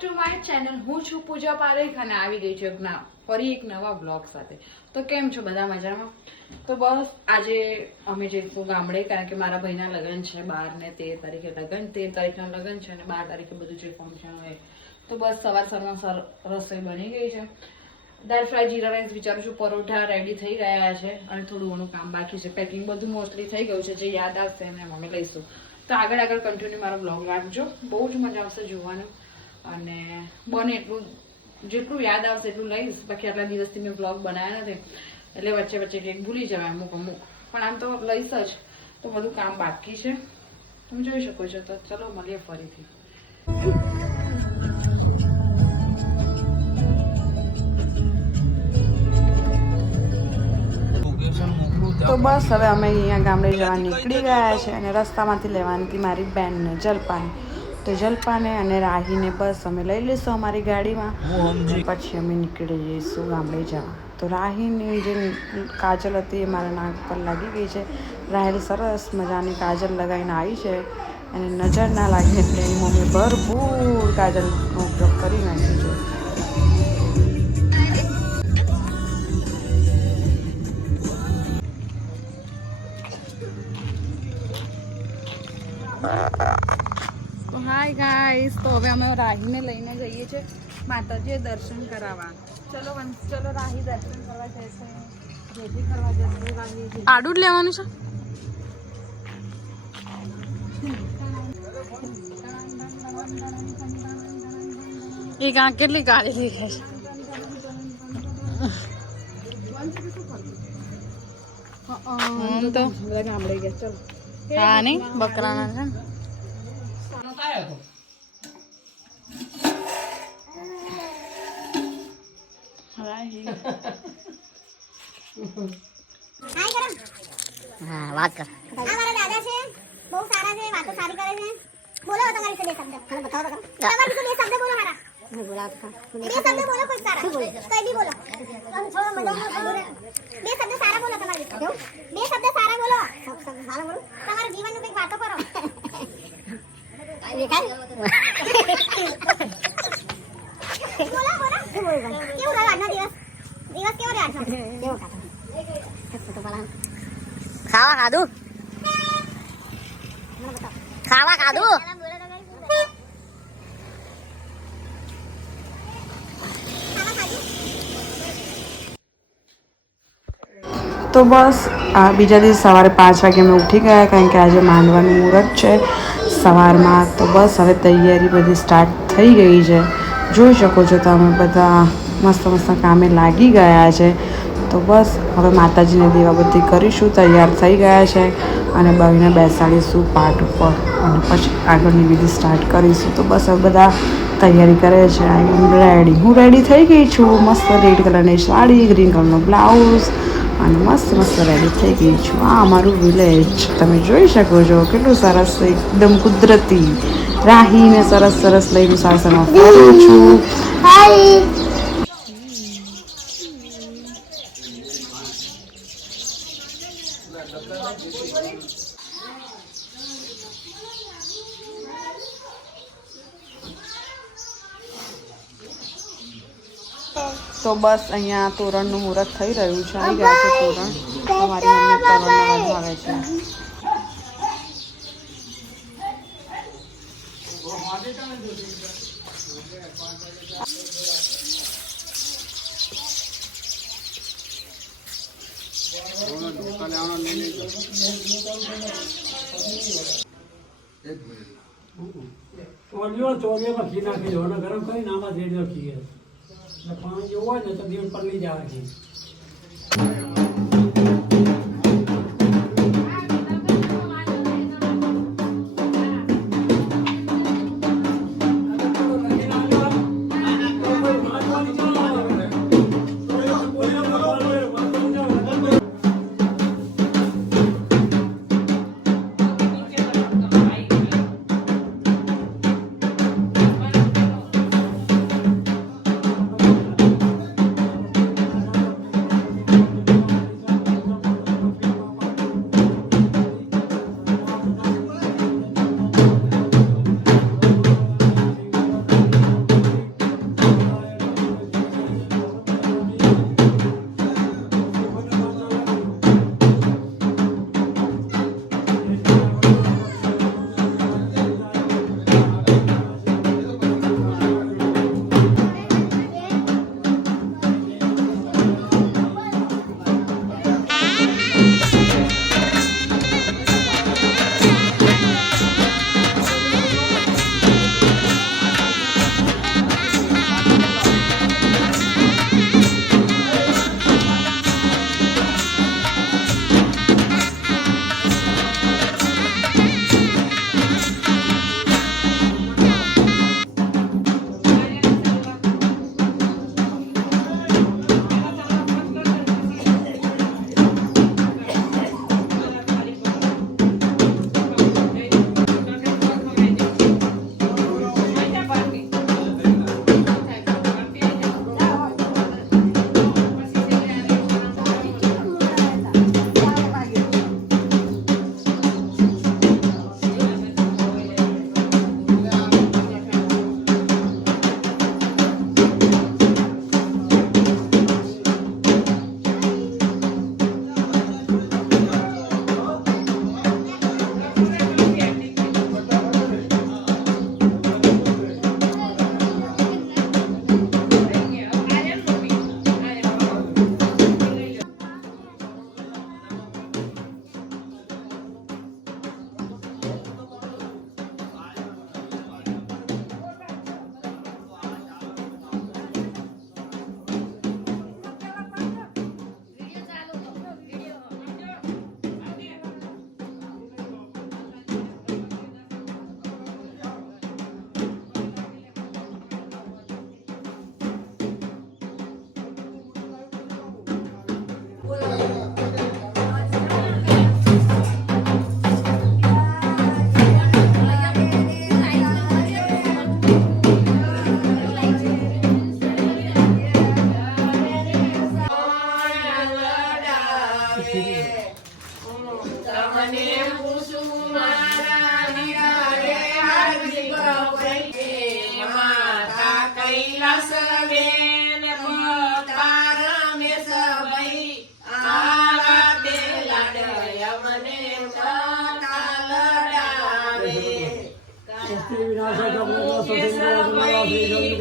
To my channel. હું છું પૂજા પારેખ અને આવી ગઈ છું ફરી એક નવા બ્લોગ સાથે. તો કેમ છો બધા? મજામાં? તો બસ આજે અમે જઈશું ગામડે, કારણ કે મારા ભાઈના લગ્ન છે 12 ને 13 તારીખે લગ્ન, 13 તારીખના લગ્ન છે અને 12 તારીખે બધું જે ફંક્શન હોય. તો બસ સવારમાં રસોઈ બની ગઈ છે. દાળ ફ્રાય, જીરા રાઈસ, વિચારું છું પરોઠા રેડી થઈ ગયા છે અને થોડું ઘણું કામ બાકી છે. પેકિંગ બધું મોસ્ટલી થઈ ગયું છે. જે યાદ આવશે એને અમે લઈશું. તો આગળ કન્ટિન્યુ મારો બ્લોગ રાખજો. બહુ જ મજા આવશે જોવાનું અને બને એટલું જેટલું યાદ આવશે એટલું લઈશ. બાકી આટલા દિવસથી મેં બ્લોગ બનાવ્યા નથી એટલે વચ્ચે કંઈક ભૂલી જવાય અમુક પણ આમ તો લઈશ જ. તો બધું કામ બાકી છે, તમે જોઈ શકો છો. તો ચલો મળીએ ફરીથી. તો બસ હવે અમે અહીંયા ગામડે જવા નીકળી ગયા છે અને રસ્તામાંથી લેવાની હતી મારી બેનને જલપાને. તો જલપાને અને રાહીને બસ અમે લઈ લઈશું અમારી ગાડીમાં, પછી અમે નીકળી જઈશું ગામડે જવા. તો રાહીની જે કાજલ હતી એ મારા નાક પર લાગી ગઈ છે. રાહેલ સરસ મજાની કાજલ લગાવીને આવી છે અને નજર ના લાગે એટલે એની મમ્મી ભરપૂર કાજલનો ઉપયોગ કરી નાખ્યો છે. તો હાય ગાઈસ, તો હવે અમે રાહીને લઈને જઈએ છીએ માતાજીએ દર્શન કરાવવા. ચલો ચલો રાહી દર્શન કરવા જશે, જેથી કરવા જશે. રાહી આડું જ લેવાનું છે. એ કાં કેટલી ગાડી લઈ છે. તો બધા ગામડે ગયા. ચલો. હા નહીં બકરાના છે ને. હા વાત કર. આ મારા દાદા છે, બહુ સારા છે, વાતો સારી કરે છે. બોલો તમારી બે શબ્દ. મને બતાવો તો. તમારી બે શબ્દ બોલો મારા. मैं बोला था બે શબ્દ બોલો કોઈ સારા. કઈ બી બોલો. બે શબ્દ સારા બોલો તમારી. બે શબ્દ સારા બોલો. સારા બોલો. તમારા જીવનનું કંઈક વાતો કરો. બોલો બોલો. કેવું રહ્યો આજનો દિવસ? દિવસ કેવો રહ્યો આજનો? કેવો કાઢો? ફોટો પાડો. ખાવા ખાધું? ખાવા ખાધું? તો બસ આ બીજા દિવસ સવારે 5 વાગે અમે ઉઠી ગયા, કારણ કે આજે માંડવાનું મુહૂર્ત છે સવારમાં. તો બસ હવે તૈયારી બધી સ્ટાર્ટ થઈ ગઈ છે. જોઈ શકો છો તમે બધા મસ્ત મસ્ત કામે લાગી ગયા છે. તો બસ હવે માતાજીને દીવાબત્તી કરીશું. તૈયાર થઈ ગયા છે અને બહેને બેસાડીશું પાટ ઉપર અને પછી આગળની વિધિ સ્ટાર્ટ કરીશું. તો બસ હવે બધા તૈયારી કરે છે. આઈ એમ રેડી. હું રેડી થઈ ગઈ છું. મસ્ત રેડ કલરની સાડી, ગ્રીન કલરનો બ્લાઉઝ અને મસ્ત રેડી થઈ ગઈ છું. આ અમારું વિલેજ તમે જોઈ શકો છો. કેટલું સરસ, એકદમ કુદરતી. રાહીને સરસ લઈને સાસરમાં ફરું છું. તો બસ અહીંયા તોરણનું મુહૂર્ત થઈ રહ્યું છે. આવી ગયા છે તોરણ. તમારી મમ્મી તોરણને વધાવે છે. ચોલીઓમાં ઘી નાખી દો અને ગરમ કરીને આમાં રેડ રાખીએ. એટલે પાણી જેવું હોય ને તો દિવસ પર લઈ જવા છે. વિલાસબેન પપ્પા રમેશભાઈ આવા તે લાડય મને કરતા લડાવે સ્વસ્તિ વિનાશાય કમલા સસેન્દ્ર શ્રી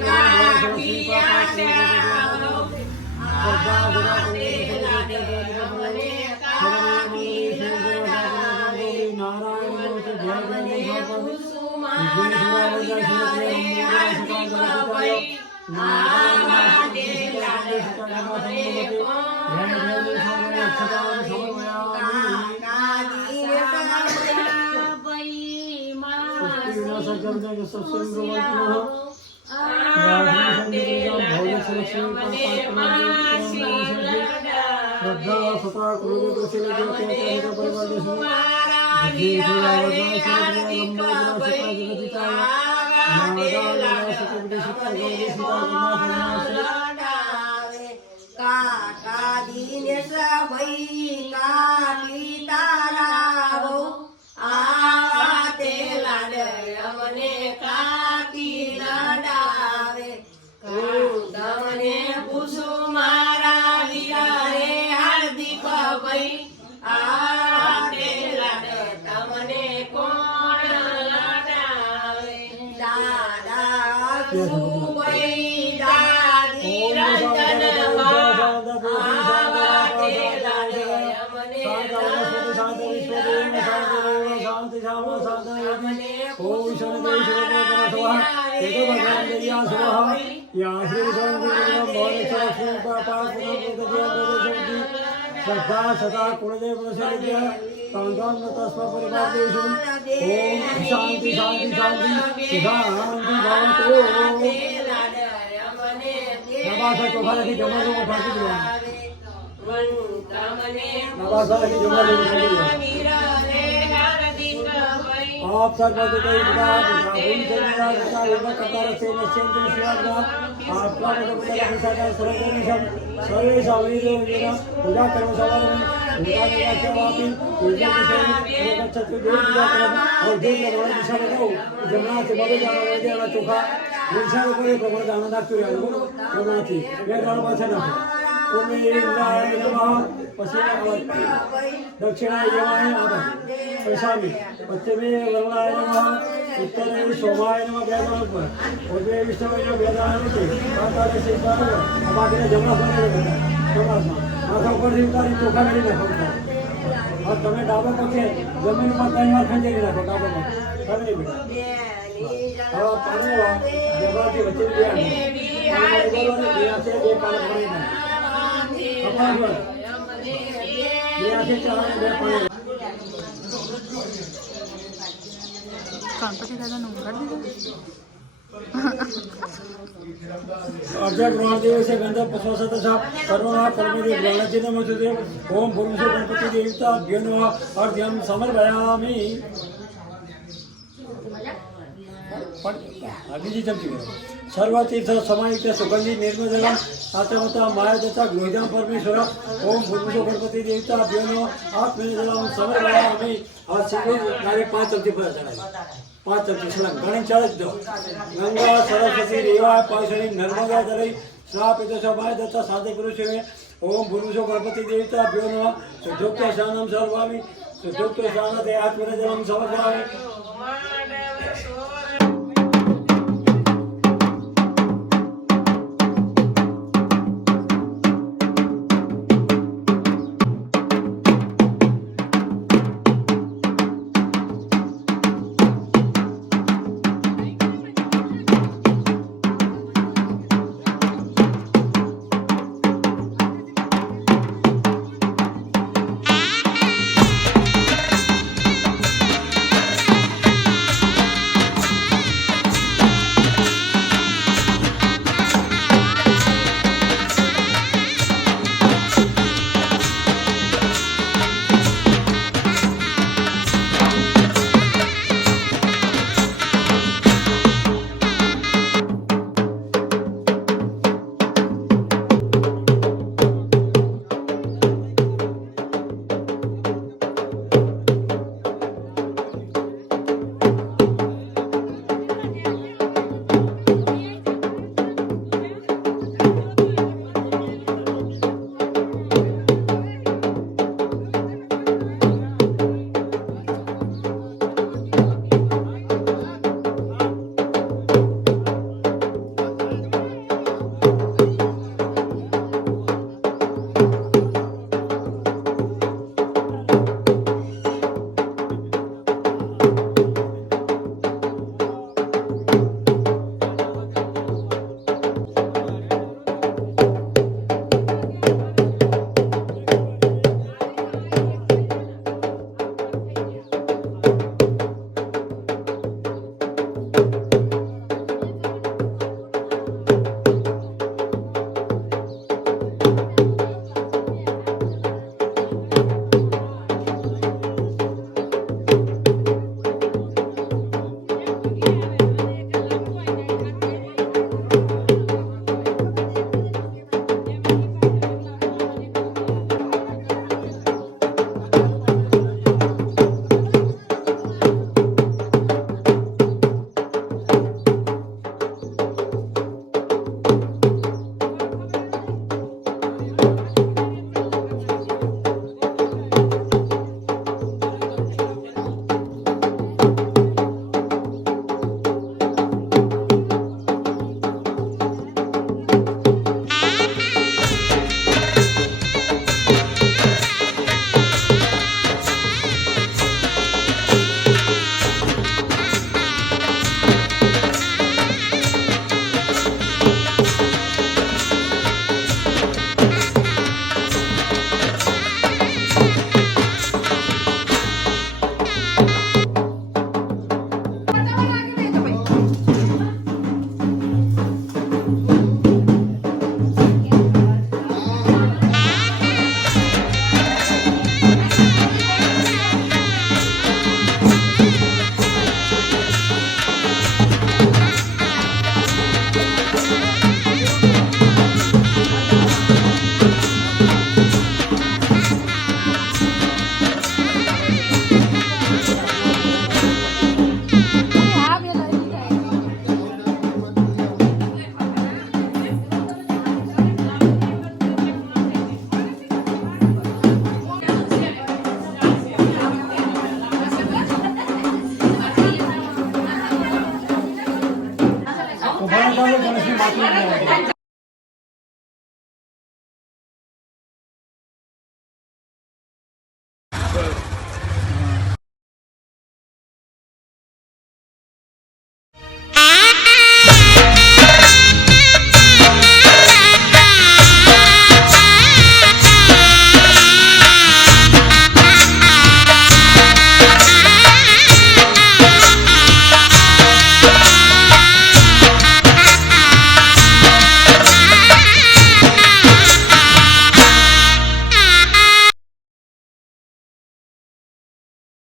કાકા દિનેશ ભાઈ કા પિતારાવો આવા તે લાડય મને કાકી લડાવે હું તમને પૂછું મારા વીરા રે હાર્દિક ભાઈ આવા તે લાડય તમને કોણ લડાવે દાદા સુભાઈ દાદી રંજન श्रद्धा सदा कुलदेव प्रसाद कांतान तस्म परिपादेशु ओम शांति शांति शांति शांति भवतु नवासा चौखा की जमा लोग उठा के दिया नवासा की जमा लोग उठा के दिया आप सर्वदे विदा भूमि से मेरा विदा विदा कतार से निश्चिंत शिवागा आपका बदला विसाका सर्वदेशम सर्वे सावरीदेव मेरा पूजा करो सवार पूजा मेरा सेवापी पूजा विषय गच्छतु देव पूजा करो और देव भगवान दिशा लगाओ जमुना से बड़े जाना बड़े जाना चोखा दिशा को भगवान जाना दाखिल है जमुना थी ये गाल पाछे ना ओमे इंद्राय नमः पश्चिम दक्षिणाय यमाय नमः पश्चिमी पश्चिमे वरुणाय नमः उत्तरे सोमाय नमः वेदांत पर उदय विष्णुवे वेदांत से आकारे से पार अब आगे जमा होने लगा जमा माथा ऊपर से उतारी चोखा नहीं रखो और तुम्हें डाबा पके जमीन पर कहीं और खंजरी रखो डाबा में कर नहीं बेटा और पानी वा जगह के बच्चे दिया है और बोलो ने दिया से ये पानी भरे ना अपन पर दिया से चलाने दे पानी गणपति दादा ने उघाड़ दिया अर्जय ब्रह्मदेव से गंधर्व पशुसत साप सर्वना कर्मदेव गणपति नमोस्तुते ओम भूर्भुवः गणपति देवता भ्यो अर्घ्यं समर्पयामि अभी जमती सर्वतीर्थ समायुक्त सुगंधि निर्मजलम आत्मता मायादत्ता गृहदाम परमेश्वर ओम भूर्भुवः गणपति देवता भ्यो आत्मजलम समर्पयामि और सिंह डायरेक्ट 5 चमचे पर चढ़ाए 5 चमचे सलंग गणेश चढ़ दो गंगा सरस्वती रेवा पाशनी नर्मदा दलई श्रापित सभाय दत्ता साधे पुरुष ओम भूर्भुवः गणपति देवता भ्यो नमः सुधोक्त स्नानं सर्वामि सुधोक्त स्नानते आत्मजलम समर्पयामि ગણેશની માટી